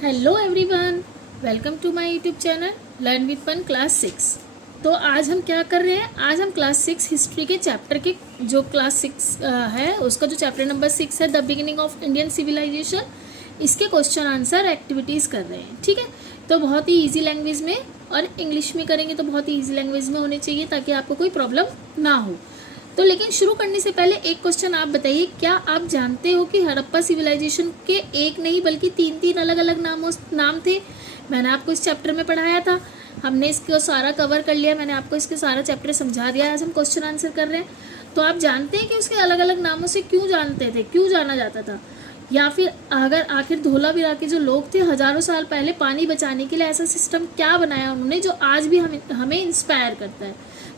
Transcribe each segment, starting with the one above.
Hello everyone, welcome to my YouTube channel learn with fun class 6। तो आज हम क्या कर रहे हैं? आज हम क्लास 6 हिस्ट्री के चैप्टर के जो क्लास 6 है उसका जो चैप्टर नंबर 6 है the beginning of Indian civilisation, इसके क्वेश्चन आंसर एक्टिविटीज़ कर रहे हैं। ठीक है, तो बहुत ही ईजी लैंग्वेज में और इंग्लिश में करेंगे तो बहुत ही ईजी लैंग्वेज में होने चाहिए ताकि आपको कोई प्रॉब्लम ना हो। तो लेकिन शुरू करने से पहले एक क्वेश्चन आप बताइए, क्या आप जानते हो कि हड़प्पा सिविलाइजेशन के एक नहीं बल्कि तीन अलग अलग नाम थे? मैंने आपको इस चैप्टर में पढ़ाया था, हमने इसको सारा कवर कर लिया, मैंने आपको इसके सारा चैप्टर समझा दिया। आज हम क्वेश्चन आंसर कर रहे हैं। तो आप जानते हैं कि उसके अलग अलग नामों से क्यों जानते थे, क्यों जाना जाता था, या फिर अगर आखिर धोलावीरा के जो लोग थे हजारों साल पहले पानी बचाने के लिए ऐसा सिस्टम क्या बनाया उन्होंने जो आज भी हमें इंस्पायर करता है।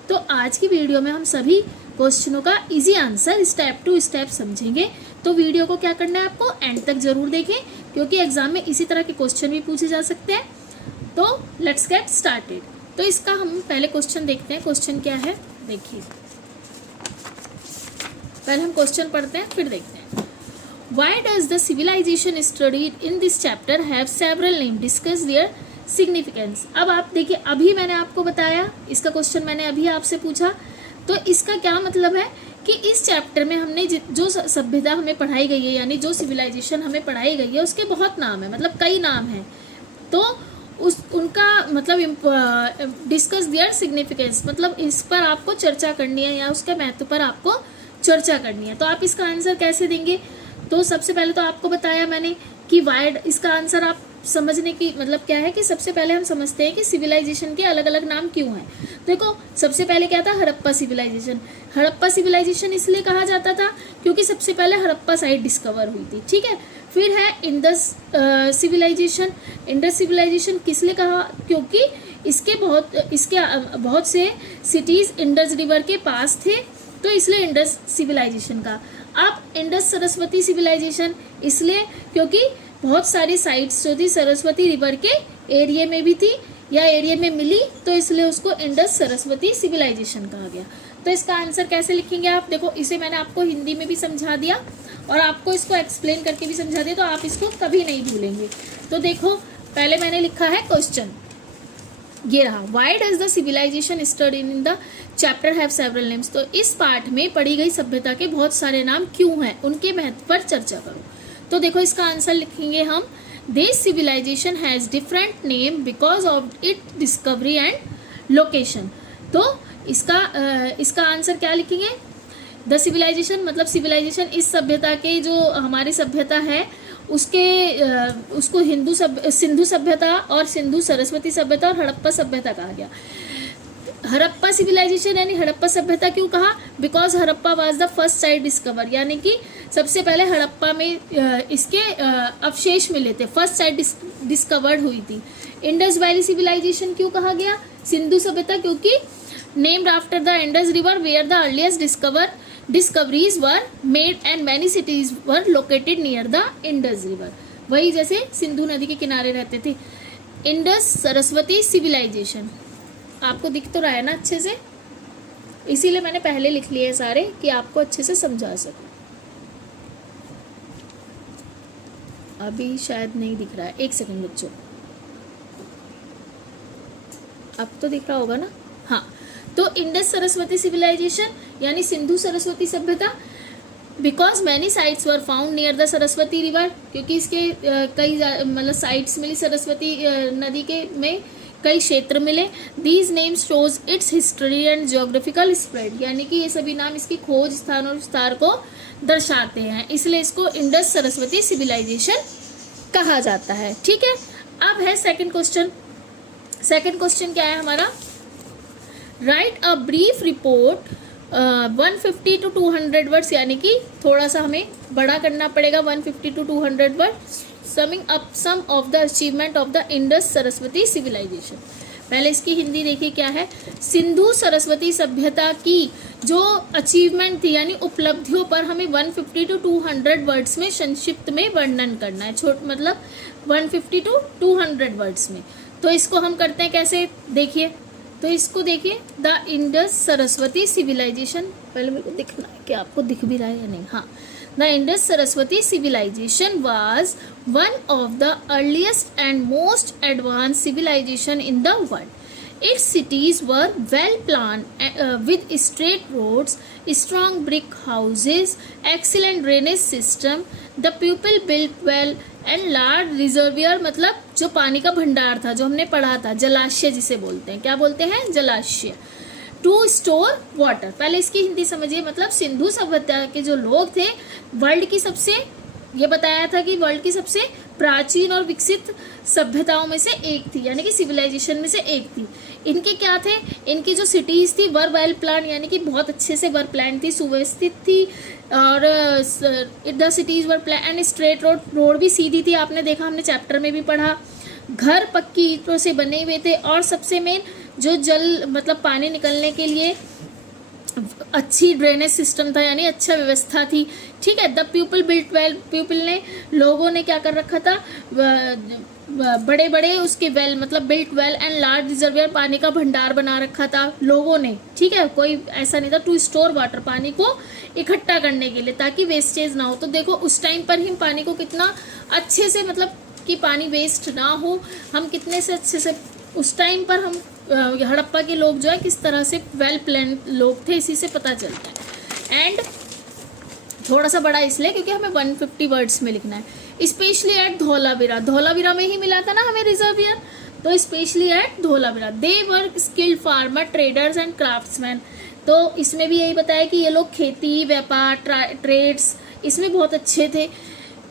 तो आज की वीडियो में हम सभी क्वेश्चनों का easy answer step to step समझेंगे। तो वीडियो को क्या करना है, आपको एंड तक जरूर देखें क्योंकि एग्जाम में इसी तरह के क्वेश्चन भी पूछे जा सकते हैं। तो लेट्स गेट स्टार्टेड। तो इसका हम पहले क्वेश्चन देखते हैं। क्वेश्चन क्या है देखिए, पहले हम क्वेश्चन पढ़ते हैं फिर देखते हैं। Why does the civilization studied in this chapter have several names? Discuss their significance. अब आप देखिए, अभी मैंने आपको बताया, इसका क्वेश्चन मैंने अभी आपसे पूछा, तो इसका क्या मतलब है कि इस चैप्टर में हमने जो सभ्यता हमें पढ़ाई गई है, यानी जो सिविलाइजेशन हमें पढ़ाई गई है उसके बहुत नाम है, मतलब कई नाम हैं। तो उनका मतलब डिस्कस देयर सिग्निफिकेंस, मतलब इस पर आपको चर्चा करनी है या उसके महत्व पर आपको चर्चा करनी है। तो आप इसका आंसर कैसे देंगे? तो सबसे पहले तो आपको बताया मैंने कि वाइड, इसका आंसर आप समझने की मतलब क्या है कि सबसे पहले हम समझते हैं कि सिविलाइजेशन के अलग अलग नाम क्यों हैं। देखो, सबसे पहले क्या था? हड़प्पा सिविलाइजेशन। हड़प्पा सिविलाइजेशन इसलिए कहा जाता था क्योंकि सबसे पहले हड़प्पा साइट डिस्कवर हुई थी। ठीक है, फिर है इंडस सिविलाइजेशन। इंडस सिविलाइजेशन किस लिए कहा? क्योंकि इसके बहुत से सिटीज इंडस रिवर के पास थे, तो इसलिए इंडस सिविलाइजेशन का। अब इंडस सरस्वती सिविलाइजेशन इसलिए क्योंकि बहुत सारी साइट्स जो थी सरस्वती रिवर के एरिया में भी थी या एरिया में मिली, तो इसलिए उसको इंडस सरस्वती सिविलाइजेशन कहा गया। तो इसका आंसर कैसे लिखेंगे आप? देखो, इसे मैंने आपको हिंदी में भी समझा दिया और आपको इसको एक्सप्लेन करके भी समझा दिया, तो आप इसको कभी नहीं भूलेंगे। तो देखो, पहले मैंने लिखा है क्वेश्चन, ये रहा, why does the civilisation study in the chapter have several names. तो इस पाठ में पढ़ी गई सभ्यता के बहुत सारे नाम क्यों हैं, उनके महत्व पर चर्चा करो। तो देखो, इसका आंसर लिखेंगे हम, this civilisation has different name because of it discovery and location. तो इसका आंसर क्या लिखेंगे? द सिविलाइजेशन मतलब सिविलाइजेशन, इस सभ्यता के जो हमारी सभ्यता है उसको सिंधु सभ्यता और सिंधु सरस्वती सभ्यता और हड़प्पा सभ्यता कहा गया। हड़प्पा सिविलाइजेशन यानी हड़प्पा सभ्यता क्यों कहा? Because Harappa was the first sight discover, यानी कि सबसे पहले हड़प्पा में इसके अवशेष मिले थे, फर्स्ट साइट डिस्कवर्ड हुई थी। इंडस वैली सिविलाइजेशन क्यों कहा गया? सिंधु सभ्यता क्योंकि named after the Indus river where the earliest discoveries were made and many cities were located near the Indus river। वही जैसे सिंधु नदी के किनारे रहते थे। इंडस सरस्वती सिविलाइजेशन आपको दिख तो रहा है ना अच्छे से, इसीलिए मैंने पहले लिख लिए सारे कि आपको अच्छे से समझा सकूं। अभी शायद नहीं दिख रहा है, एक सेकंड बच्चों, अब तो दिख रहा होगा ना? हाँ, तो इंडस सरस्वती सिविलाइजेशन यानी सिंधु सरस्वती सभ्यता, because many sites were found near the Saraswati river, क्योंकि इसके कई मतलब साइट्स मिली सरस्वती नदी के में कई क्षेत्र मिले। These names shows it's history and geographical spread, यानी कि ये सभी नाम इसकी खोज, स्थान और विस्तार को दर्शाते हैं, इसलिए इसको इंडस सरस्वती सिविलाइजेशन कहा जाता है। ठीक है, अब है सेकेंड क्वेश्चन। सेकेंड क्वेश्चन क्या है हमारा? Right a brief report 150 to 200 words, यानी कि थोड़ा सा हमें बड़ा करना पड़ेगा, 150 to 200 words, summing up some of the achievement of the Indus Saraswati civilisation. पहले इसकी हिंदी देखिए क्या है। सिंधु सरस्वती सभ्यता की जो अचीवमेंट थी यानी उपलब्धियों पर हमें 150 to 200 वर्ड्स में संक्षिप्त में वर्णन करना है, मतलब 150 to 200 वर्ड्स में। तो इसको हम करते हैं कैसे, देखिए, तो इसको देखिए, द इंडस सरस्वती सिविलाइजेशन, पहले मेरे को दिखना है कि आपको दिख भी रहा है या नहीं। हाँ, the Indus Saraswati civilization was one of the earliest and most advanced civilization in the world. Its cities were well planned with straight roads, strong brick houses, excellent drainage system. The people built well and large reservoir, मतलब जो पानी का भंडार था, जो हमने पढ़ा था, जलाशय जिसे बोलते हैं, क्या बोलते हैं, जलाशय, टू स्टोर वाटर। पहले इसकी हिंदी समझिए, मतलब सिंधु सभ्यता के जो लोग थे, वर्ल्ड की सबसे, ये बताया था कि वर्ल्ड की सबसे प्राचीन और विकसित सभ्यताओं में से एक थी, यानी कि सिविलाइजेशन में से एक थी। इनके क्या थे, इनकी जो सिटीज़ थी वर वेल प्लान, यानी कि बहुत अच्छे से वर प्लान थी, सुव्यवस्थित थी, और the cities were plan and straight road भी सीधी थी, आपने देखा, हमने चैप्टर में भी पढ़ा। घर पक्की ईंटों से बने हुए थे, और सबसे मेन जो जल मतलब पानी निकलने के लिए अच्छी ड्रेनेज सिस्टम था, यानी अच्छा व्यवस्था थी। ठीक है, the people built well, people ने, लोगों ने क्या कर रखा था, बड़े बड़े उसके वेल मतलब built well and large reservoir, पानी का भंडार बना रखा था लोगों ने। ठीक है, कोई ऐसा नहीं था, टू स्टोर वाटर, पानी को इकट्ठा करने के लिए, ताकि वेस्टेज ना हो। तो देखो उस टाइम पर ही पानी को कितना अच्छे से, मतलब कि पानी वेस्ट ना हो, हम कितने से अच्छे से उस टाइम पर हम हड़प्पा के लोग जो है किस तरह से वेल प्लान लोग थे, इसी से पता चलता है। एंड थोड़ा सा बड़ा इसलिए क्योंकि हमें 150 वर्ड्स में लिखना है। स्पेशली एट धौलावीरा, धौलावीरा में ही मिला था ना हमें रिजर्वियर, तो specially at Dholavira. They were skilled farmer, traders and craftsman. तो इसमें भी यही बताया कि ये लोग खेती, व्यापार, ट्रेड्स, इसमें बहुत अच्छे थे।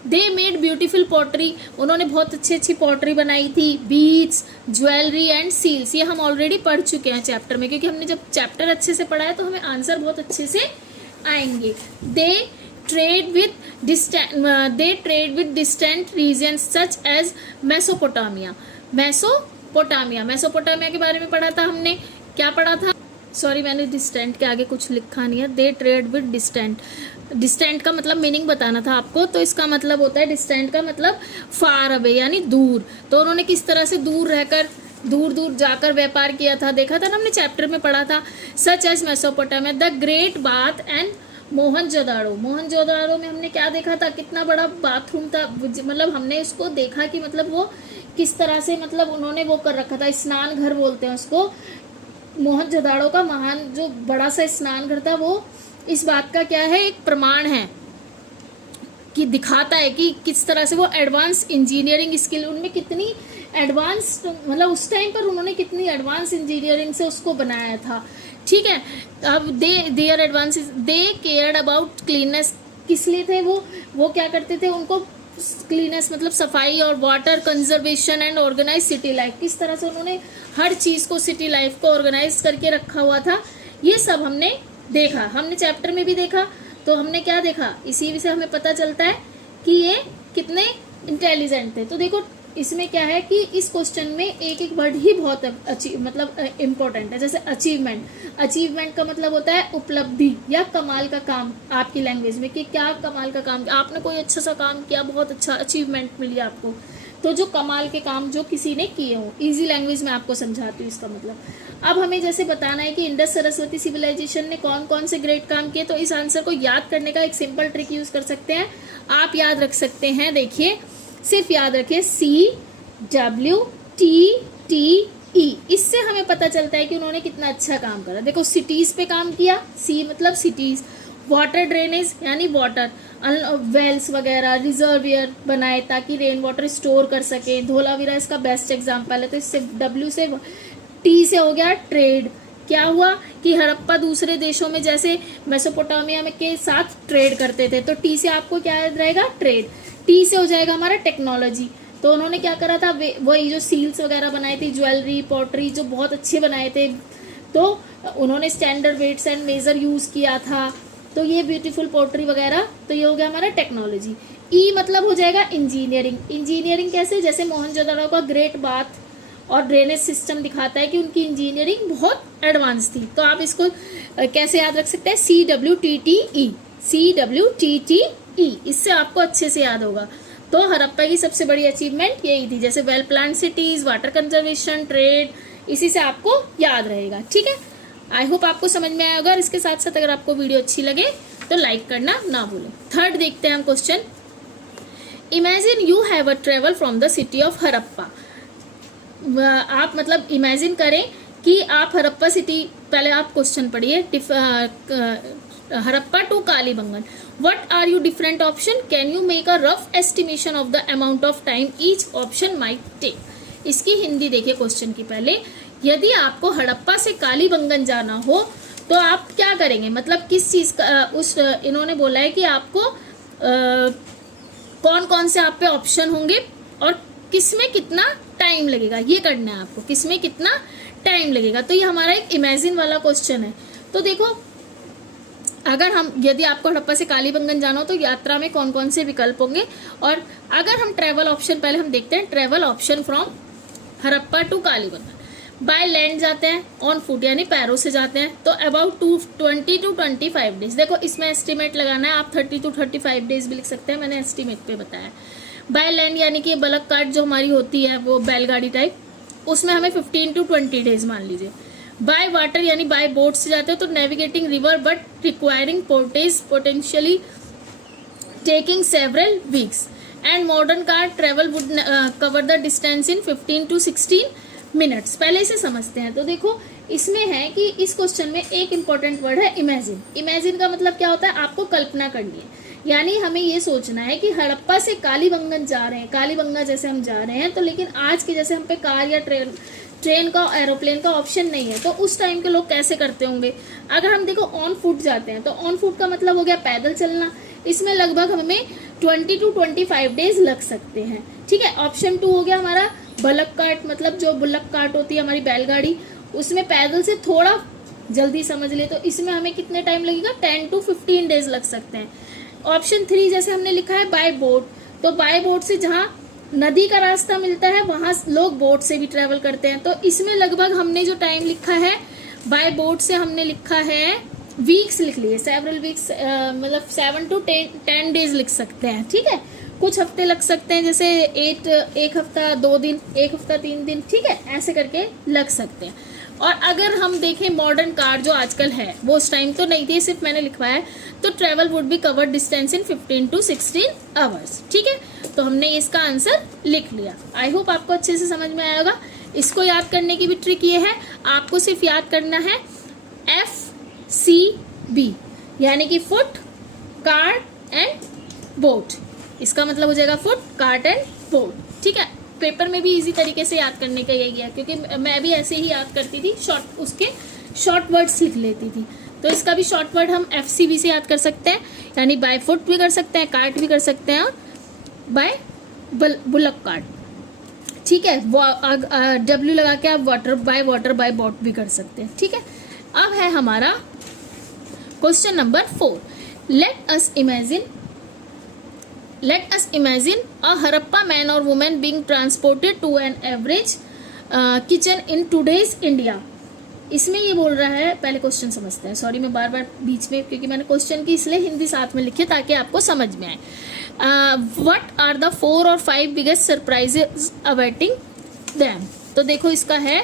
दे मेड ब्यूटीफुल पॉटरी, उन्होंने बहुत अच्छी पॉटरी बनाई थी। बीड्स, ज्वेलरी एंड सील्स, ये हम ऑलरेडी पढ़ चुके हैं चैप्टर में, क्योंकि हमने जब चैप्टर अच्छे से पढ़ा है तो हमें आंसर बहुत अच्छे से आएंगे। They trade with distant regions such as Mesopotamia. Mesopotamia के बारे में पढ़ा था हमने, क्या पढ़ा था, सॉरी मैंने डिस्टेंट के आगे कुछ लिखा नहीं है। दे ट्रेड विद डिस्टेंट, डिस्टेंट का मतलब मीनिंग बताना था आपको, तो इसका मतलब होता है, डिस्टेंट का मतलब फार अवे, यानी दूर। तो उन्होंने किस तरह से दूर रहकर, दूर दूर जाकर व्यापार किया था, देखा था ना हमने चैप्टर में पढ़ा था। Such as Mesopotamia, the great bath and Mohenjodaro. Mohenjodaro में हमने क्या देखा था, कितना बड़ा बाथरूम था, मतलब हमने उसको देखा कि मतलब वो किस तरह से, मतलब उन्होंने वो कर रखा था, स्नान घर बोलते हैं उसको। मोहनजोदाड़ो का महान जो बड़ा सा स्नान घर था, वो इस बात का क्या है, एक प्रमाण है कि दिखाता है कि किस तरह से वो एडवांस इंजीनियरिंग स्किल, उनमें कितनी एडवांस, मतलब उस टाइम पर उन्होंने कितनी एडवांस इंजीनियरिंग से उसको बनाया था। ठीक है, अब their advance, they cared about cleanness, किस लिए थे वो क्या करते थे, उनको क्लीनेस मतलब सफाई, और water conservation and organise city life, किस तरह से उन्होंने हर चीज़ को, सिटी लाइफ को ऑर्गेनाइज करके रखा हुआ था। ये सब हमने देखा, हमने चैप्टर में भी देखा। तो हमने क्या देखा, इसी से हमें पता चलता है कि ये कितने इंटेलिजेंट थे। तो देखो इसमें क्या है कि इस क्वेश्चन में एक एक वर्ड ही बहुत मतलब इम्पोर्टेंट है। जैसे अचीवमेंट, अचीवमेंट का मतलब होता है उपलब्धि या कमाल का काम, आपकी लैंग्वेज में, कि क्या कमाल का काम, आपने कोई अच्छा सा काम किया, बहुत अच्छा अचीवमेंट मिली आपको। तो जो कमाल के काम जो किसी ने किए हो, इजी लैंग्वेज में आपको समझाती हूँ इसका मतलब। अब हमें जैसे बताना है कि इंडस सरस्वती सिविलाइजेशन ने कौन कौन से ग्रेट काम किए, तो इस आंसर को याद करने का एक सिंपल ट्रिक यूज कर सकते हैं। आप याद रख सकते हैं, देखिए सिर्फ याद रखिए CWTTE, इससे हमें पता चलता है कि उन्होंने कितना अच्छा काम करा। देखो सिटीज पे काम किया, सी मतलब सिटीज, वाटर ड्रेनेज यानी वाटर, वेल्स वगैरह, रिजर्वियर बनाए ताकि रेन वाटर स्टोर कर सके। धोलावीरा इसका बेस्ट एग्जांपल है। तो इससे W से T से हो गया ट्रेड, क्या हुआ कि हड़प्पा दूसरे देशों में जैसे मेसोपोटामिया में के साथ ट्रेड करते थे, तो T से आपको क्या याद रहेगा, ट्रेड। T से हो जाएगा हमारा टेक्नोलॉजी, तो उन्होंने क्या करा था, वही जो सील्स वगैरह बनाई थी, ज्वेलरी, पॉटरी जो बहुत अच्छे बनाए थे, तो उन्होंने standard weights and measure use किया था, तो ये ब्यूटीफुल पोट्री वगैरह, तो ये हो गया हमारा टेक्नोलॉजी। ई मतलब हो जाएगा इंजीनियरिंग। इंजीनियरिंग कैसे, जैसे मोहनजोदड़ो का ग्रेट बाथ और ड्रेनेज सिस्टम दिखाता है कि उनकी इंजीनियरिंग बहुत एडवांस थी। तो आप इसको कैसे याद रख सकते हैं, CWTTE, CWTTE, इससे आपको अच्छे से याद होगा। तो हड़प्पा की सबसे बड़ी अचीवमेंट यही थी, जैसे well plan cities, water conservation, trade, इसी से आपको याद रहेगा। ठीक है, आई होप आपको समझ में आया होगा। इसके साथ साथ अगर आपको वीडियो अच्छी लगे तो लाइक करना ना भूलें। थर्ड देखते हैं हम question. Imagine you have a travel from the city of Harappa. आप मतलब इमेजिन करें कि आप हरप्पा सिटी, पहले आप क्वेश्चन पढ़िए, Harappa to Kalibangan, what are you different option, can you make a rough estimation of the amount of time each option might take। इसकी हिंदी देखिए क्वेश्चन की। पहले यदि आपको हड़प्पा से कालीबंगन जाना हो तो आप क्या करेंगे, मतलब किस चीज़ का इन्होंने बोला है कि आपको कौन कौन से आप पे ऑप्शन होंगे और किसमें कितना टाइम लगेगा, ये करना है आपको, किसमें कितना टाइम लगेगा। तो ये हमारा एक इमेजिन वाला क्वेश्चन है। तो देखो, अगर हम, यदि आपको हड़प्पा से कालीबंगन जाना हो तो यात्रा में कौन कौन से विकल्प होंगे, और अगर हम ट्रेवल ऑप्शन, पहले हम देखते हैं travel option from Harappa to Kalibangan. By land जाते हैं, ऑन फुट यानी पैरों से जाते हैं, तो अबाउट 20 to 25 डेज। देखो इसमें एस्टिमेट लगाना है, आप 30 to 35 डेज भी लिख सकते हैं, मैंने एस्टिमेट पे बताया। बाय लैंड यानी कि बलक कार्ट जो हमारी होती है वो बैलगाड़ी टाइप, उसमें हमें 15 to 20 डेज मान लीजिए। बाय वाटर यानी बाय बोट से जाते हो तो navigating river but requiring portage potentially taking several weeks, and modern car travel would cover the distance in 15 to 16 minutes. पहले इसे समझते हैं। तो देखो इसमें है कि इस क्वेश्चन में एक इंपॉर्टेंट वर्ड है इमेजिन। इमेजिन का मतलब क्या होता है, आपको कल्पना करनी है, यानी हमें ये सोचना है कि हड़प्पा से कालीबंगन जा रहे हैं, कालीबंगा जैसे हम जा रहे हैं, तो लेकिन आज के जैसे हम पे कार या ट्रेन का, एरोप्लेन का ऑप्शन नहीं है, तो उस टाइम के लोग कैसे करते होंगे। अगर हम देखो ऑन फुट जाते हैं तो ऑन फुट का मतलब हो गया पैदल चलना, इसमें लगभग हमें 20 to 25 डेज लग सकते हैं। ठीक है। ऑप्शन 2 हो गया हमारा बलक कार्ट, मतलब जो बुलक कार्ट होती है हमारी बैलगाड़ी, उसमें पैदल से थोड़ा जल्दी समझ ले, तो इसमें हमें कितने टाइम लगेगा, 10 to 15 डेज लग सकते हैं। ऑप्शन 3 जैसे हमने लिखा है बाय बोट, तो बाय बोट से जहाँ नदी का रास्ता मिलता है वहां लोग बोट से भी ट्रेवल करते हैं, तो इसमें लगभग हमने जो टाइम लिखा है बाय बोट से हमने लिखा है वीक्स लिख लिए, सेवरल वीक्स, मतलब 7 to 10 डेज लिख सकते हैं। ठीक है। कुछ हफ्ते लग सकते हैं, जैसे 1 हफ्ता 2 दिन, 1 हफ्ता 3 दिन, ठीक है, ऐसे करके लग सकते हैं। और अगर हम देखें मॉडर्न कार जो आजकल है, वो उस टाइम तो नहीं थी, सिर्फ मैंने लिखवाया है, तो travel would be cover distance in 15 to 16 hours. ठीक है। तो हमने इसका आंसर लिख लिया। आई होप आपको अच्छे से समझ में आया होगा। इसको याद करने की भी ट्रिक ये है, आपको सिर्फ याद करना है FCB, यानी कि फुट, कार्ट एंड बोट। इसका मतलब हो जाएगा फुट, कार्ट एंड बोट। ठीक है। पेपर में भी इजी तरीके से याद करने का यही है, क्योंकि मैं भी ऐसे ही याद करती थी, उसके शॉर्ट वर्ड्स लिख लेती थी। तो इसका भी शॉर्ट वर्ड हम FCB से याद कर सकते हैं, यानी बाय फुट भी कर सकते हैं, कार्ट भी कर सकते हैं, और बाय बुलक कार्ट। ठीक है। W लगा के आप वाटर बाय बोट भी कर सकते हैं। ठीक है। अब है हमारा question number 4। Let us imagine a Harappa man और women being transported to an average kitchen in today's India. इसमें ये बोल रहा है, पहले क्वेश्चन समझते हैं। सॉरी मैं बार बार बीच में, क्योंकि मैंने क्वेश्चन की इसलिए हिंदी साथ में लिखी ताकि आपको समझ में आए। What are the 4 or 5 biggest surprises awaiting them. तो देखो इसका है,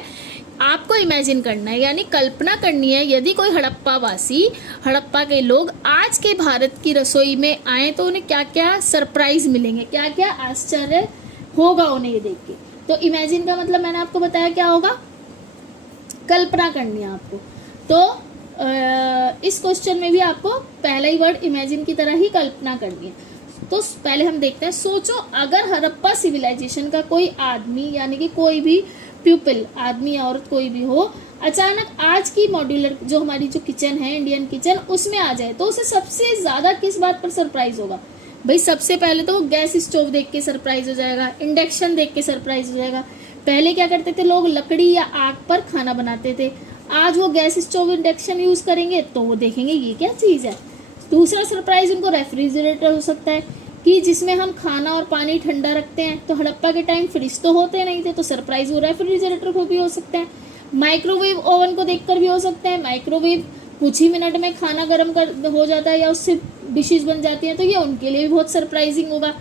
आपको इमेजिन करना है, यानी कल्पना करनी है, यदि कोई हड़प्पा के लोग आज के भारत की रसोई में आए तो उन्हें क्या क्या सरप्राइज मिलेंगे, क्या क्या आश्चर्य होगा उन्हें ये देख के। तो इमेजिन का मतलब मैंने आपको बताया क्या होगा, कल्पना करनी है आपको। तो इस क्वेश्चन में भी आपको पहला ही वर्ड इमेजिन की तरह ही कल्पना करनी है। तो पहले हम देखते हैं, सोचो अगर हड़प्पा सिविलाइजेशन का कोई आदमी, यानी कि कोई भी पीपल, आदमी या औरत कोई भी हो, अचानक आज की मॉड्यूलर जो हमारी जो किचन है, इंडियन किचन, उसमें आ जाए, तो उसे सबसे ज्यादा किस बात पर सरप्राइज होगा। भाई सबसे पहले तो गैस स्टोव देख के सरप्राइज हो जाएगा, इंडक्शन देख के सरप्राइज हो जाएगा। पहले क्या करते थे लोग, लकड़ी या आग पर खाना बनाते थे, आज वो गैस स्टोव इंडक्शन यूज करेंगे तो वो देखेंगे ये क्या चीज है। दूसरा सरप्राइज उनको रेफ्रिजरेटर हो सकता है, कि जिसमें हम खाना और पानी ठंडा रखते हैं। तो हड़प्पा के टाइम फ्रिज तो होते नहीं थे, तो सरप्राइज वो रेफ्रिजरेटर को भी हो सकता है। माइक्रोवेव ओवन को देखकर भी हो सकता है, माइक्रोवेव कुछ ही मिनट में खाना गर्म हो जाता है या उससे डिशेज बन जाती हैं, तो ये उनके लिए भी बहुत सरप्राइजिंग होगा।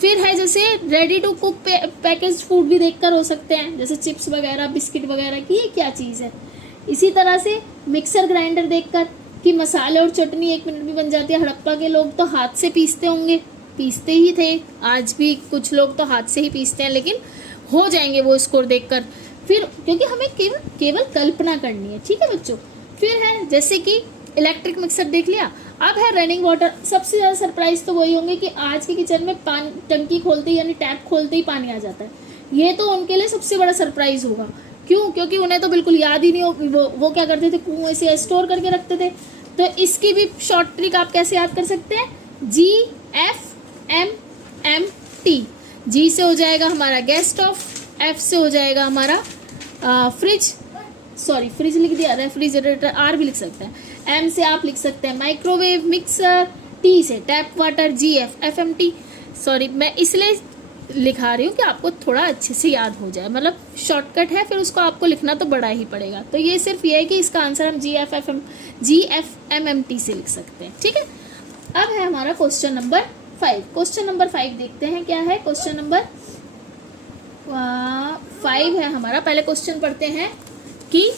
फिर है जैसे ready to cook package food भी देखकर हो सकते हैं, जैसे चिप्स वगैरह, बिस्किट वगैरह, की ये क्या चीज़ है। इसी तरह से मिक्सर ग्राइंडर देखकर, कि मसाले और चटनी 1 मिनट में बन जाती है। हड़प्पा के लोग तो हाथ से पीसते होंगे, पीसते ही थे, आज भी कुछ लोग तो हाथ से ही पीसते हैं, लेकिन हो जाएंगे वो स्कोर देखकर। फिर क्योंकि हमें केवल कल्पना करनी है, ठीक है बच्चों। फिर है जैसे कि इलेक्ट्रिक मिक्सर देख लिया। अब है रनिंग वाटर। सबसे ज़्यादा सरप्राइज तो वही होंगे कि आज के किचन में टंकी खोलते ही यानी टैप खोलते ही पानी आ जाता है। ये तो उनके लिए सबसे बड़ा सरप्राइज होगा। क्यों? क्योंकि उन्हें तो बिल्कुल याद ही नहीं हो। वो क्या करते थे, कुएं से स्टोर करके रखते थे। तो इसकी भी शॉर्ट ट्रिक आप कैसे याद कर सकते हैं, GFMMT। जी से हो जाएगा हमारा गैस स्टोव, F से हो जाएगा हमारा फ्रिज लिख दिया, रेफ्रिजरेटर आर भी लिख सकते हैं। M से आप लिख सकते हैं माइक्रोवेव, मिक्सर। T से टैप वाटर, GFFMT। मैं इसलिए लिखा रही हूँ कि आपको थोड़ा अच्छे से याद हो जाए, मतलब शॉर्टकट है, फिर उसको आपको लिखना तो बड़ा ही पड़ेगा। तो ये सिर्फ ये है कि इसका आंसर हम GFMMT से लिख सकते हैं, ठीक है। अब है हमारा क्वेश्चन नंबर 5। क्वेश्चन नंबर 5 देखते हैं क्या है। क्वेश्चन नंबर 5 है हमारा। पहले क्वेश्चन पढ़ते हैं कि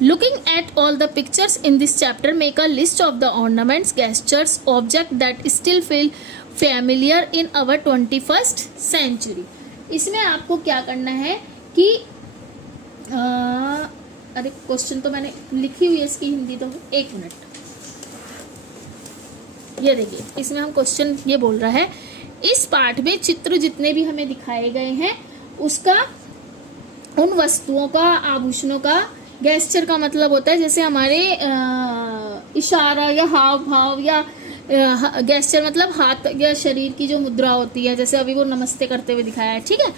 Looking at all the pictures in this chapter, make a list of the ornaments, gestures, objects that still feel familiar in our 21st century। इसमें आपको क्या करना है कि अरे क्वेश्चन तो मैंने लिखी हुई है इसकी हिंदी, तो 1 मिनट। ये देखिए, इसमें हम क्वेश्चन ये बोल रहा है, इस पाठ में चित्र जितने भी हमें दिखाए गए हैं उसका, उन वस्तुओं का, आभूषणों का, गेस्चर का मतलब होता है जैसे हमारे इशारा या हाव भाव, या गेस्चर मतलब हाथ या शरीर की जो मुद्रा होती है, जैसे अभी वो नमस्ते करते हुए दिखाया है, ठीक है।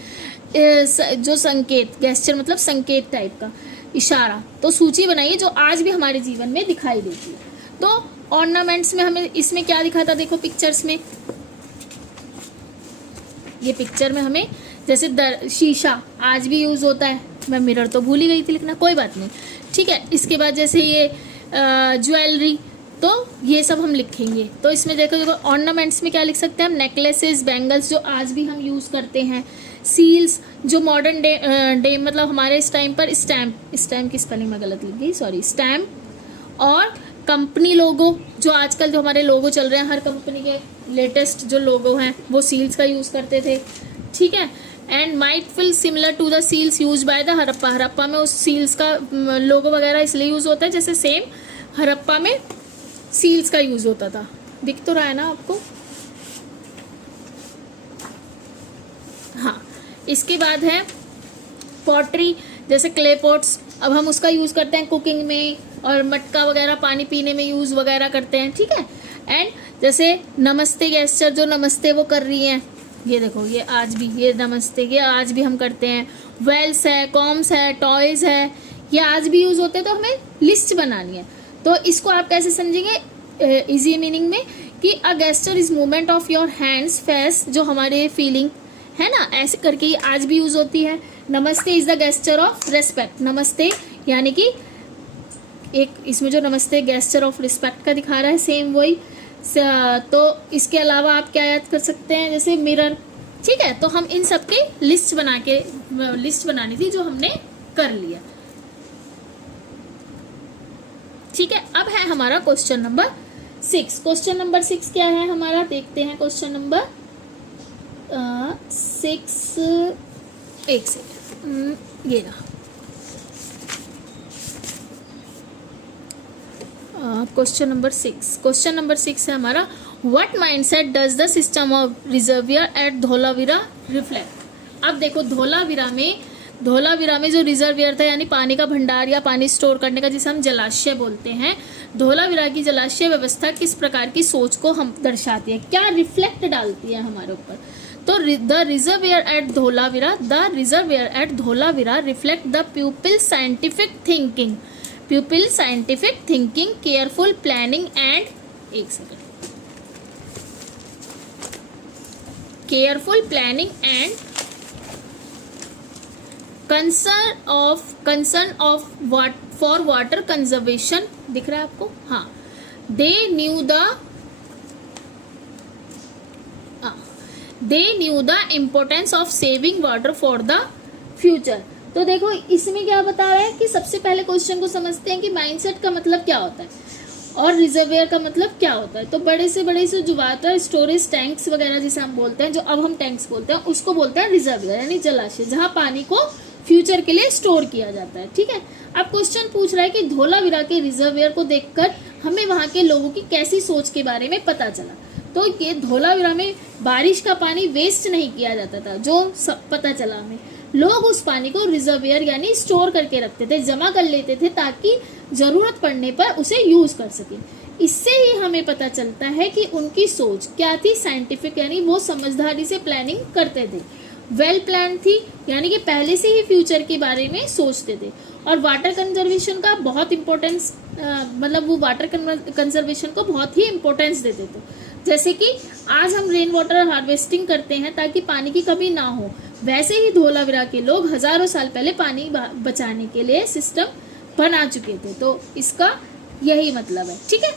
जो संकेत, गेस्चर मतलब संकेत टाइप का इशारा। तो सूची बनाइए जो आज भी हमारे जीवन में दिखाई देती है। तो ऑर्नामेंट्स में हमें इसमें क्या दिखा था, देखो पिक्चर्स में, ये पिक्चर में हमें जैसे शीशा आज भी यूज होता है। मैं मिरर तो भूल ही गई थी लिखना, कोई बात नहीं, ठीक है। इसके बाद जैसे ये ज्वेलरी, तो ये सब हम लिखेंगे। तो इसमें देखो ऑर्नामेंट्स में क्या लिख सकते हैं हम, नेकलेसेस, बैंगल्स जो आज भी हम यूज़ करते हैं, सील्स जो मॉडर्न डे मतलब हमारे इस टाइम पर, स्टैम्प की स्पेलिंग में गलत लिख गई, सॉरी, स्टैम्प, और कंपनी लोगो जो आजकल जो हमारे लोगो चल रहे हैं, हर कंपनी के लेटेस्ट जो लोगो हैं वो सील्स का यूज़ करते थे, ठीक है। And might feel similar to the seals use by the Harappa. Harappa में उस सील्स का लोगो वगैरह इसलिए यूज़ होता है जैसे सेम हड़प्पा में सील्स का यूज़ होता था। दिख तो रहा है ना आपको, हाँ। इसके बाद है पॉटरी, जैसे क्ले पॉट्स, अब हम उसका यूज़ करते हैं कुकिंग में, और मटका वगैरह पानी पीने में यूज़ वगैरह करते हैं, ठीक है। एंड जैसे नमस्ते गेस्चर, जो नमस्ते वो कर रही हैं, ये देखो, ये आज भी, ये नमस्ते ये आज भी हम करते हैं। वेल्स है, कॉम्स है, टॉयज़ है, ये आज भी यूज़ होते हैं। तो हमें लिस्ट बनानी है, तो इसको आप कैसे समझेंगे इजी मीनिंग में कि a gesture is movement of your hands, face, जो हमारे फीलिंग है ना, ऐसे करके ये आज भी यूज़ होती है। नमस्ते is the gesture of respect. नमस्ते यानी कि एक इसमें जो नमस्ते गेस्चर ऑफ रिस्पेक्ट का दिखा रहा है, सेम वही। तो इसके अलावा आप क्या याद कर सकते हैं, जैसे मिरर, ठीक है। तो हम इन सब की लिस्ट बनानी थी जो हमने कर लिया, ठीक है। अब है हमारा क्वेश्चन नंबर 6। क्वेश्चन नंबर 6 क्या है हमारा, देखते हैं। क्वेश्चन नंबर 6, एक सेकेंड, ये रहा। Question number 6। क्वेश्चन नंबर 6 है हमारा, what mindset does the system of reservoir at Dholavira reflect. अब देखो धोलावीरा में जो रिजर्वियर था यानी पानी का भंडार या पानी स्टोर करने का, जिसे हम जलाशय बोलते हैं, धोलावीरा की जलाशय व्यवस्था किस प्रकार की सोच को हम दर्शाती है, क्या रिफ्लेक्ट डालती है हमारे ऊपर। तो the reservoir at Dholavira reflect the people's scientific thinking, careful planning and, एक second, careful planning and concern of for water conservation, दिख रहा है आपको, हाँ। They knew the importance of saving water for the future. तो देखो इसमें क्या बता रहा है कि सबसे पहले क्वेश्चन को समझते हैं कि माइंडसेट का मतलब क्या होता है और रिजर्वियर का मतलब क्या होता है। तो बड़े से जो वाटर स्टोरेज टैंक्स वगैरह जिसे हम बोलते हैं, जो अब हम टैंक्स बोलते हैं, उसको बोलते हैं रिजर्वियर यानी जलाशय, जहाँ पानी को फ्यूचर के लिए स्टोर किया जाता है। ठीक है, अब क्वेश्चन पूछ रहा है कि धोलावीरा के रिजर्वियर को देखकर हमें वहाँ के लोगों की कैसी सोच के बारे में पता चला। तो ये धोलावीरा में बारिश का पानी वेस्ट नहीं किया जाता था, जो सब पता चला हमें। लोग उस पानी को रिजर्वियर यानी स्टोर करके रखते थे, जमा कर लेते थे ताकि जरूरत पड़ने पर उसे यूज कर सके। इससे ही हमें पता चलता है कि उनकी सोच क्या थी, साइंटिफिक यानी वो समझदारी से प्लानिंग करते थे, वेल प्लान थी यानी कि पहले से ही फ्यूचर के बारे में सोचते थे, और वाटर कंजर्वेशन का बहुत इम्पोर्टेंस मतलब वो वाटर कंजर्वेशन को बहुत ही इम्पोर्टेंस देते थे। जैसे कि आज हम रेन वाटर हार्वेस्टिंग करते हैं ताकि पानी की कमी ना हो, वैसे ही धोलावीरा के लोग हजारों साल पहले पानी बचाने के लिए सिस्टम बना चुके थे। तो इसका यही मतलब है। ठीक है,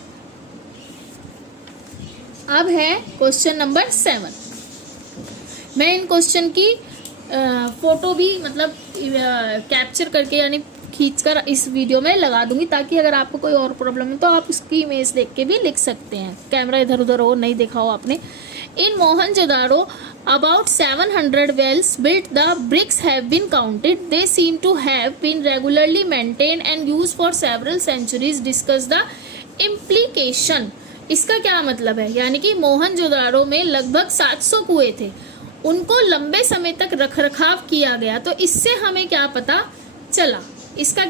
अब है क्वेश्चन नंबर 7। मैं इन क्वेश्चन की फोटो भी मतलब कैप्चर करके यानी खींचकर इस वीडियो में लगा दूंगी, ताकि अगर आपको कोई और प्रॉब्लम है तो आप उसकी इमेज देख के भी लिख सकते हैं। कैमरा इधर उधर हो, नहीं देखा हो आपने। इन Mohenjodaro about 700 wells built, the bricks have been counted, they seem to have been regularly maintained and used for several centuries. Discuss the implication. इसका क्या मतलब है, यानी कि मोहनजोदाड़ो में लगभग 700 कुएं थे, उनको लंबे समय तक रखरखाव किया गया। तो इससे हमें क्या पता चला, इसका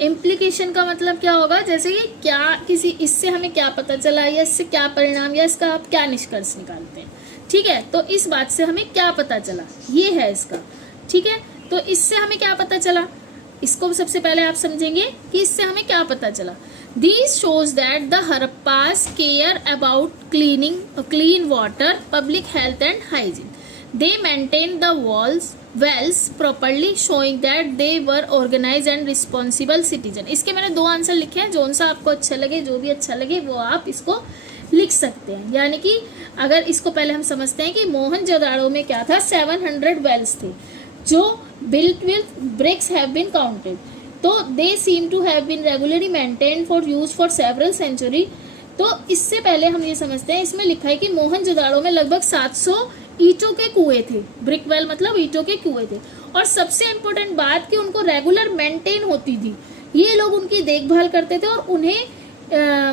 इम्प्लीकेशन का मतलब क्या होगा, जैसे कि क्या किसी इससे हमें क्या पता चला या इससे क्या परिणाम या इसका आप क्या निष्कर्ष निकालते हैं। ठीक है, तो इस बात से हमें क्या पता चला, ये है इसका। ठीक है, तो इससे हमें क्या पता चला, इसको सबसे पहले आप समझेंगे कि इससे हमें क्या पता चला। These shows that the Harappas care about clean water, public health and hygiene. They maintained the wells properly, showing that they were organized and responsible citizen. इसके मैंने 2 आंसर लिखे हैं, जो सा आपको अच्छा लगे, जो भी अच्छा लगे वो आप इसको लिख सकते हैं। यानी कि अगर इसको पहले हम समझते हैं कि मोहनजोदाड़ो में क्या था, 700 वेल्स थे जो built with bricks have been counted, तो they seem to have been regularly maintained for use for several century। तो इससे पहले हम ये समझते हैं, इसमें लिखा है कि मोहनजोदाड़ो में लगभग 700 ईंटों के कुएं थे, ब्रिक वेल मतलब ईंटों के कुएं थे, और सबसे इम्पोर्टेंट बात कि उनको रेगुलर मेंटेन होती थी, ये लोग उनकी देखभाल करते थे और उन्हें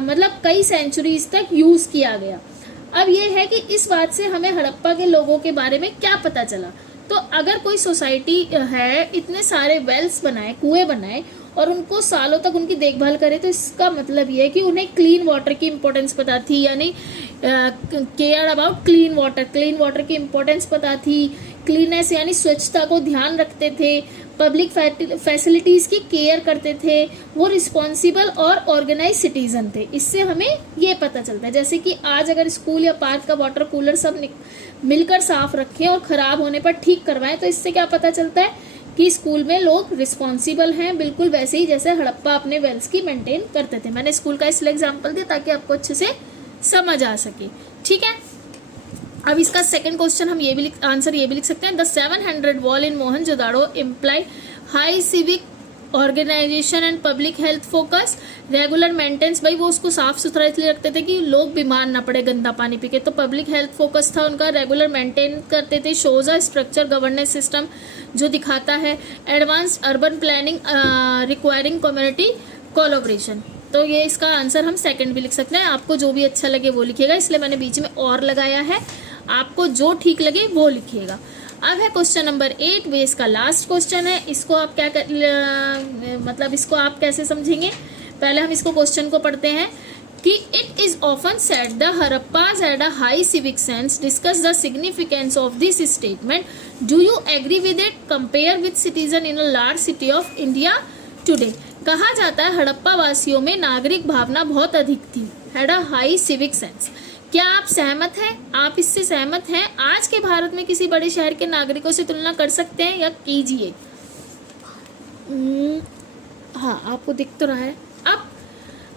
मतलब कई सेंचुरीज तक यूज किया गया। अब ये है कि इस बात से हमें हड़प्पा के लोगों के बारे में क्या पता चला। तो अगर कोई सोसाइटी है, इतने सारे वेल्स बनाए, कुएं बनाए और उनको सालों तक उनकी देखभाल करे, तो इसका मतलब ये है कि उन्हें क्लीन वाटर की इम्पोर्टेंस पता थी, यानी केयर अबाउट क्लीन वाटर की इम्पोर्टेंस पता थी, क्लीननेस यानी स्वच्छता को ध्यान रखते थे, पब्लिक फैसिलिटीज़ की केयर करते थे, वो रिस्पॉन्सिबल और ऑर्गेनाइज सिटीजन थे। इससे हमें ये पता चलता है, जैसे कि आज अगर स्कूल या पार्क का वाटर कूलर सब मिलकर साफ रखें और ख़राब होने पर ठीक करवाएं, तो इससे क्या पता चलता है कि स्कूल में लोग रिस्पॉन्सिबल हैं, बिल्कुल वैसे ही जैसे हड़प्पा अपने वेल्स की मेंटेन करते थे। मैंने स्कूल का इसलिए एग्जाम्पल दिया ताकि आपको अच्छे से समझ आ सके। ठीक है, अब इसका सेकंड क्वेश्चन हम ये भी आंसर ये भी लिख सकते हैं, the 700 wall in Mohenjodaro imply high civic organisation and public health focus, regular maintenance, भाई वो उसको साफ सुथरा इसलिए रखते थे कि लोग बीमार ना पड़े गंदा पानी पी के, तो पब्लिक हेल्थ फोकस था उनका, रेगुलर मेंटेन करते थे, shows a structure governance system जो दिखाता है, advanced urban planning requiring community collaboration. तो ये इसका आंसर हम सेकंड भी लिख सकते हैं, आपको जो भी अच्छा लगे वो लिखिएगा, इसलिए मैंने बीच में और लगाया है, आपको जो ठीक लगे वो लिखिएगा। अब है क्वेश्चन नंबर 8, वे इसका लास्ट क्वेश्चन है। इसको आप मतलब इसको आप कैसे समझेंगे, पहले हम इसको क्वेश्चन को पढ़ते हैं कि it is often said the Harappas had a high civic sense, discuss the significance of this statement, do you agree with it, compare with citizen in a large city of India today. कहा जाता है हड़प्पा वासियों में नागरिक भावना बहुत अधिक थी, had a high civic sense. क्या आप सहमत हैं, आप इससे सहमत हैं, आज के भारत में किसी बड़े शहर के नागरिकों से तुलना कर सकते हैं या कीजिए। हाँ, आपको दिख तो रहा है। अब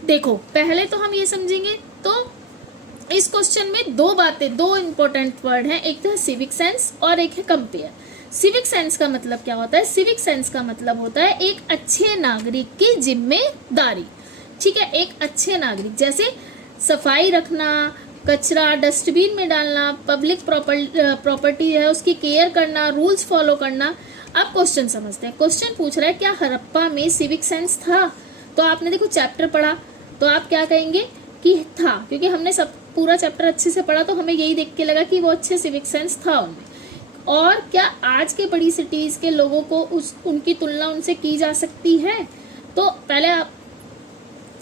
देखो, पहले तो हम ये समझेंगे, तो इस क्वेश्चन में 2 बातें, 2 इंपॉर्टेंट वर्ड हैं, एक तो है सिविक सेंस और एक है कंपेयर। सिविक सेंस का मतलब क्या होता है? सिविक सेंस का मतलब होता है एक अच्छे नागरिक की जिम्मेदारी। ठीक है, एक अच्छे नागरिक जैसे सफाई रखना, कचरा डस्टबिन में डालना, पब्लिक प्रॉपर्टी है उसकी केयर करना, रूल्स फॉलो करना। अब क्वेश्चन समझते हैं। क्वेश्चन पूछ रहा है क्या हड़प्पा में सिविक सेंस था? तो आपने देखो चैप्टर पढ़ा तो आप क्या कहेंगे कि था, क्योंकि हमने सब पूरा चैप्टर अच्छे से पढ़ा तो हमें यही देख के लगा कि वो अच्छे सिविक सेंस था उनमें। और क्या आज के बड़ी सिटीज के लोगों को उनकी तुलना उनसे की जा सकती है? तो पहले आप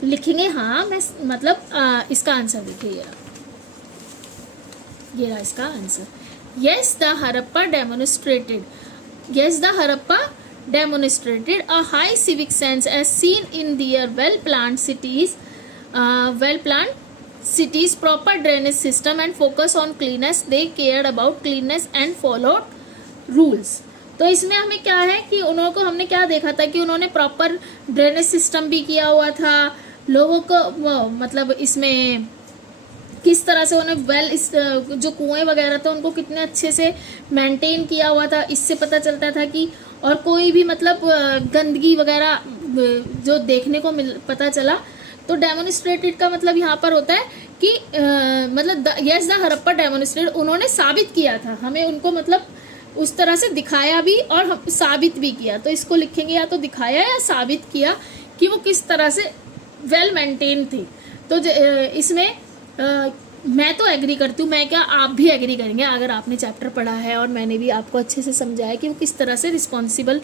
लिखेंगे हाँ, मैं मतलब इसका आंसर देखिए, ये रहा इसका answer. Yes the Harappa demonstrated a high civic sense as seen in their well-planned cities, proper drainage system and focus on cleanliness. They cared about cleanliness and followed rules. तो इसमें हमें क्या है कि उनको हमने क्या देखा था कि उन्होंने प्रॉपर ड्रेनेज सिस्टम भी किया हुआ था, लोगों को मतलब इसमें किस तरह से उन्हें जो कुएं वगैरह थे उनको कितने अच्छे से मेंटेन किया हुआ था। इससे पता चलता था कि और कोई भी मतलब गंदगी वगैरह जो देखने को पता चला। तो डेमोन्स्ट्रेटेड का मतलब यहाँ पर होता है कि मतलब यस द हड़प्पा डेमोन्स्ट्रेटेड, उन्होंने साबित किया था, हमें उनको मतलब उस तरह से दिखाया भी और साबित भी किया। तो इसको लिखेंगे या तो दिखाया या साबित किया कि वो किस तरह से वेल मेंटेन थे। तो इसमें मैं तो एग्री करती हूँ, मैं क्या आप भी एग्री करेंगे अगर आपने चैप्टर पढ़ा है और मैंने भी आपको अच्छे से समझाया कि वो किस तरह से रिस्पॉन्सिबल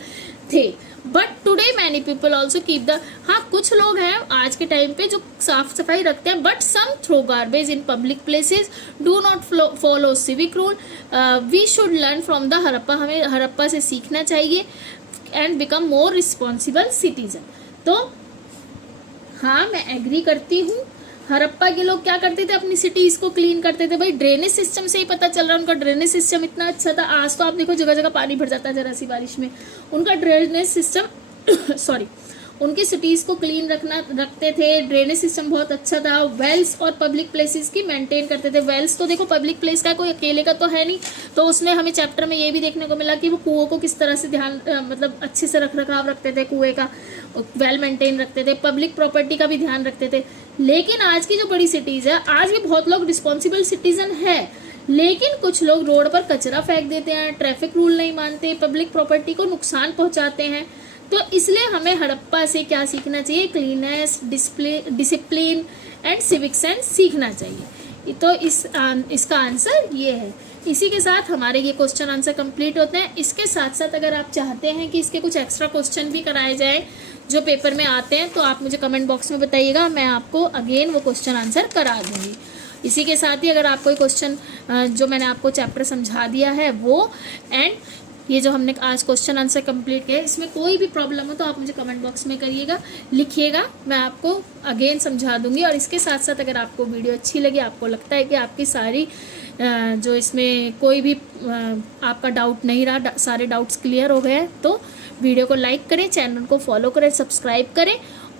थे। But today many people also keep the, हाँ कुछ लोग हैं आज के टाइम पे जो साफ सफाई रखते हैं, but some throw garbage in public places, do not follow civic rule. We should learn from the Harappa, हमें हड़प्पा से सीखना चाहिए and become more responsible citizen. तो हाँ मैं एग्री करती हूँ, हड़प्पा के लोग क्या करते थे, अपनी सिटीज को क्लीन करते थे। भाई ड्रेनेज सिस्टम से ही पता चल रहा है उनका ड्रेनेज सिस्टम इतना अच्छा था। आज तो आप देखो जगह जगह पानी भर जाता है जरा सी बारिश में। उनका ड्रेनेज सिस्टम सॉरी उनकी सिटीज को क्लीन रखते थे, ड्रेनेज सिस्टम बहुत अच्छा था। वेल्स और पब्लिक प्लेसेस की मेंटेन करते थे। वेल्स तो देखो पब्लिक प्लेस का कोई अकेले का तो है नहीं, तो उसमें हमें चैप्टर में ये भी देखने को मिला कि वो कुओं को किस तरह से ध्यान मतलब अच्छे से रखरखाव रखते थे, कुएं का वेल मेंटेन रखते थे, पब्लिक प्रॉपर्टी का भी ध्यान रखते थे। लेकिन आज की जो बड़ी सिटीज है, आज भी बहुत लोग रिस्पॉन्सिबल सिटीजन है, लेकिन कुछ लोग रोड पर कचरा फेंक देते हैं, ट्रैफिक रूल नहीं मानते, पब्लिक प्रॉपर्टी को नुकसान पहुंचाते हैं। तो इसलिए हमें हड़प्पा से क्या सीखना चाहिए, cleanness, discipline and civic sense सीखना चाहिए। तो इसका आंसर ये है। इसी के साथ हमारे ये क्वेश्चन आंसर कंप्लीट होते हैं। इसके साथ साथ अगर आप चाहते हैं कि इसके कुछ एक्स्ट्रा क्वेश्चन भी कराए जाए जो पेपर में आते हैं, तो आप मुझे कमेंट बॉक्स में बताइएगा, मैं आपको अगेन वो क्वेश्चन आंसर करा दूंगी। इसी के साथ ही अगर आप कोई क्वेश्चन जो मैंने आपको चैप्टर समझा दिया है वो एंड ये जो हमने आज क्वेश्चन आंसर कंप्लीट किया, इसमें कोई भी प्रॉब्लम हो तो आप मुझे कमेंट बॉक्स में करिएगा, लिखिएगा, मैं आपको अगेन समझा दूंगी। और इसके साथ साथ अगर आपको वीडियो अच्छी लगी, आपको लगता है कि आपकी सारी जो इसमें कोई भी आपका डाउट नहीं रहा, सारे डाउट्स क्लियर हो गए हैं, तो वीडियो को लाइक करें, चैनल को फॉलो करें, सब्सक्राइब करें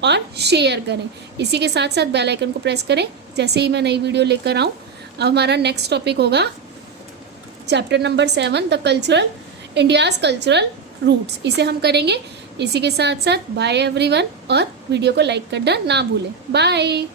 और शेयर करें। इसी के साथ साथ बेल आइकन को प्रेस करें जैसे ही मैं नई वीडियो लेकर आऊँ। अब हमारा नेक्स्ट टॉपिक होगा chapter number 7, the India's cultural roots, इसे हम करेंगे। इसी के साथ साथ बाय एवरीवन, और वीडियो को लाइक करना ना भूलें। बाय।